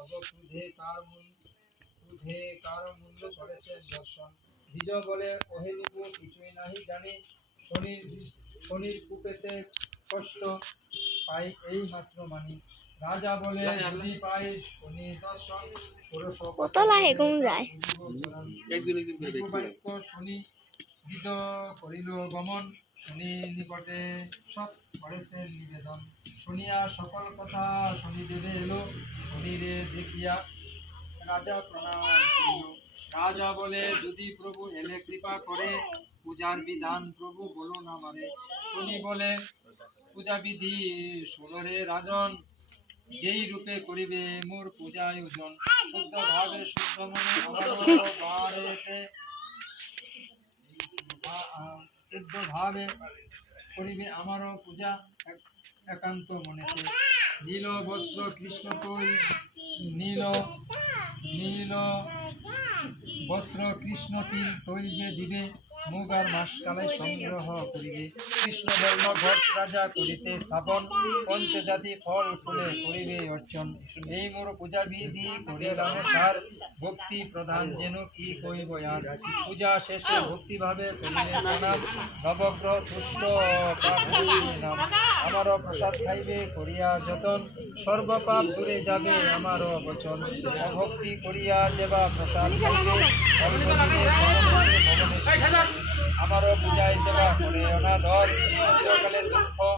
তব ক্রুধে কার মূল্য করেছে দর্শন। দ্বিজ বলে ওহে নিপু কিছুই নাহি জানি, শনির কূপেতে কষ্ট পাই এই মাত্র মানি। রাজা বলে যদি পাই শনি দর্শন, বাক্য শনি দ্বিজ করিল গমন, শনি নিকটে সব করেছেন নিবেদন। শুনিয়া সকল কথা শনি দেবে এলো, শনিরে দেখিয়া রাজা প্রণাম করিল। রাজা বলে যদি প্রভু এলে কৃপা করে, পূজার বিধান প্রভু বলুন আমারে। শনি বলে পূজা বিধি ষোলরে রাজন, যেই রূপে করিবে মোর পূজা আয়োজন। শুদ্ধ ভাবে শুদ্ধ মনে শুদ্ধ ভাবে করিবে আমারও পূজা একান্ত মনেতে। নীল বস্ত্র কৃষ্ণ কই নীল নীল বস্ত্র কৃষ্ণ তিল তৈবে দিবে, মুগ আর মাসকালাই সংগ্রহ করিবে। কৃষ্ণবর্ণ ঘট রাজা করিতে স্থাপন, পঞ্চজাতি ফল ফুলে করিবে অর্চন। এই মোর পূজা বিধি করিলাম সার, ভক্তি প্রধান যেন কি কইব আর। পূজা শেষে ভক্তিভাবে করিবে প্রণাম, নবগ্রহ তুষ্ট পাপ নাম। আমারও প্রসাদ খাইবে করিয়া যতন, সর্বপাপ দূরে যাবে আমারও বচন। অভক্তি করিয়া যেবা প্রসাদ খাইবে, আমারও পূজায় যেবা করে অনাদর, চিরকালের দুঃখ